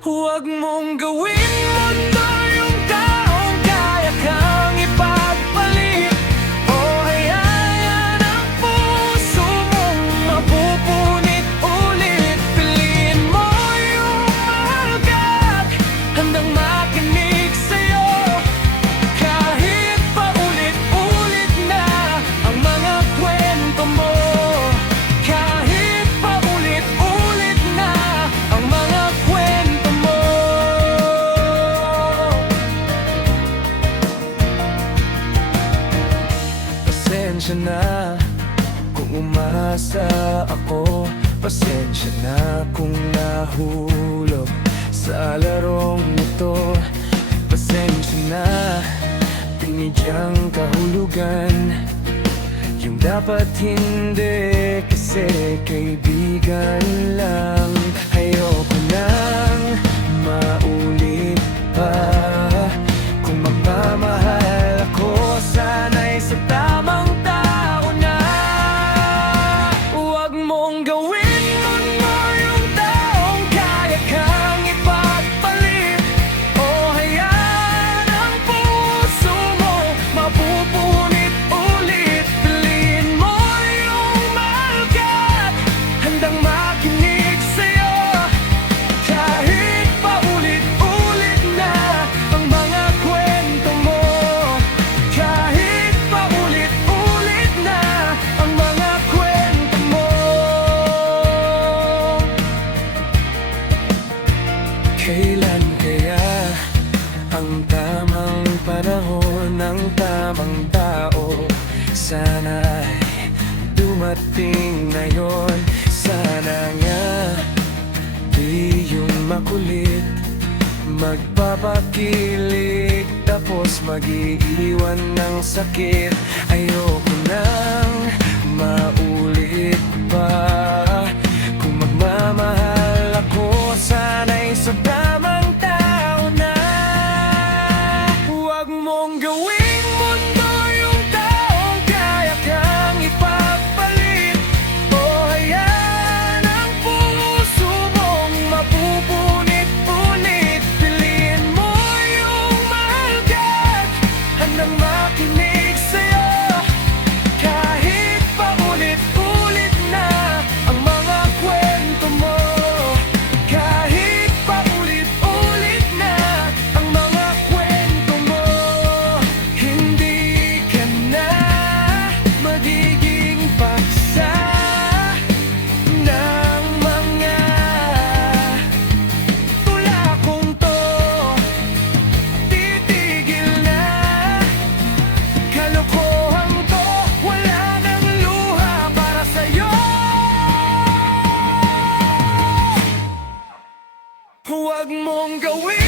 Huwag mong gawin mundo yung taong kaya kang ipagpalit, o hayaan ang puso mong mapupunit ulit. Piliin mo yung mahal ka't handang makinig sa'yo, kahit paulit-ulit na ang mga kwento mo. Kahit paulit-ulit na ang mga kwento mo. Pasensya na kung umasa ako, pasensya na kung nahulog sa larong ito. Pasensya na binigyang kahulugan yung dapat hindi, kasi kaibigan lang. Ayoko nang maulit pa. Kung magmamahal ako, sana'y sa tamang tao na. Huwag mong gawin mundo yung taong kaya kang ipagpalit, o hayaan ang puso mo mapupunit ulit. Piliin mo yung mahal ka't handang makinig sa'yo, kahit paulit-ulit na ang mga kwento mo. Kahit paulit-ulit na ang mga kwento mo. Kailan kaya ang tamang panahon ng tamang tao? Sana ay dumating na yon. Sana nga di yung makulit, magpapakilig, tapos mag-iiwan ng sakit. Ayoko nang maulit pa. Kung magmamahal ako, sana'y sa tamang tao na. Huwag mong gawing mundo yung taong kaya kang ipagpalit, o hayaan ang puso mong mapupunit ulit. Piliin mo yung mahal ka't handang makinig sa'yo, kahit paulit-ulit na ang mga kwento mo. Kahit paulit-ulit na ang mga kwento mo. Hindi ka na magiging paksa ng mga tula kong to. Titigil na kalokohan to, wala nang luha para sa'yo. Huwag mong gawin